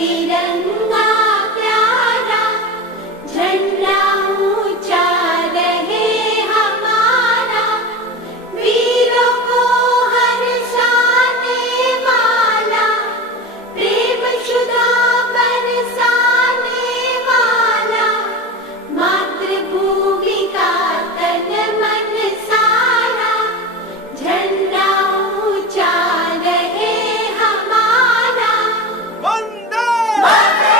तिरंगा प्यारा झंडा ऊंचा रहे हमारा, वीरों को हर्षाने वाला, प्रेम शुदा बरसाने वाला, मातृभूमि का तन मन सारा, झंडा ऊंचा रहे हमारा। वंदे वंदे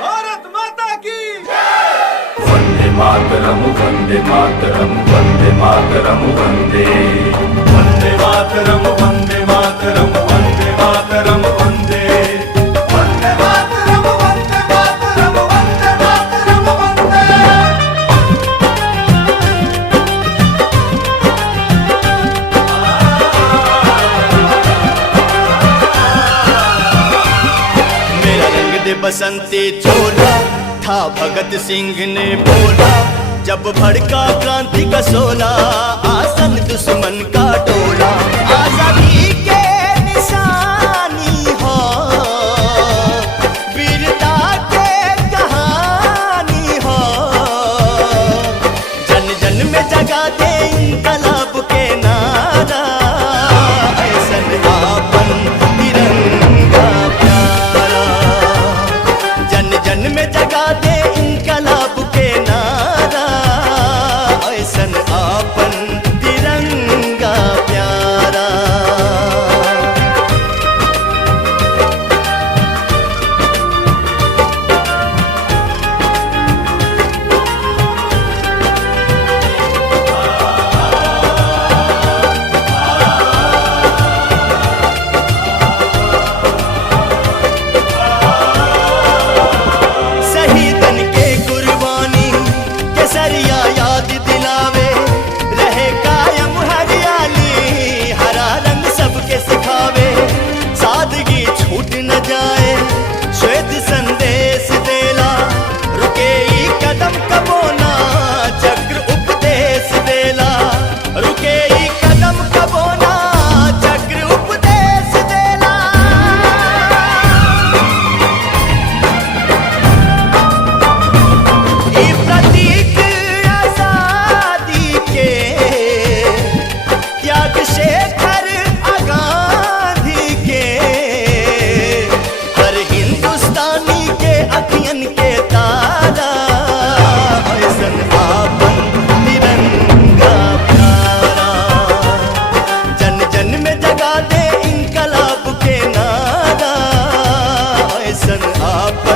भारत माता की वंदे मातरम वंदे मातरम वंदे मातरम वंदे वंदे मातरम वंदे मातरम वंदे मातरम वंदे वंदे मातरम वंदे मातरम वंदे मातरम वंदे। मेरा रंग दे बसंती चोला था भगत सिंह ने बोला, जब भड़का क्रांति का सोला, आसन दुश्मन का टोला। आजादी के निशानी हो, वीरता के कहानी हो, जन जन में जगा दे इनकलाब के नारा, ऐसन आपन तिरंगा प्यारा, जन जन में जगा दे इनकलाब के नारा, ऐसन आपन तिरंगा प्यारा। शहीदन के कुर्बानी केसरिया याद दिलावे, रहे कायम हरियाली, हरा रंग सबके सिखावे, सादगी छूट न जाए, श्वेत संदेश देला, रुके ई कदम कबो ना, चक्र उपदेश देला, रुके ई कदम कबो ना, चक्र उपदेश देला। ई प्रतीक आजादी के, त्याग शेखर गांधी के, हर हिंदुस्तानी के अखियन के तारा, ऐसन आपन तिरंगा प्यारा, जन जन में जगा दे इनकलाब के नारा, ऐसन आपन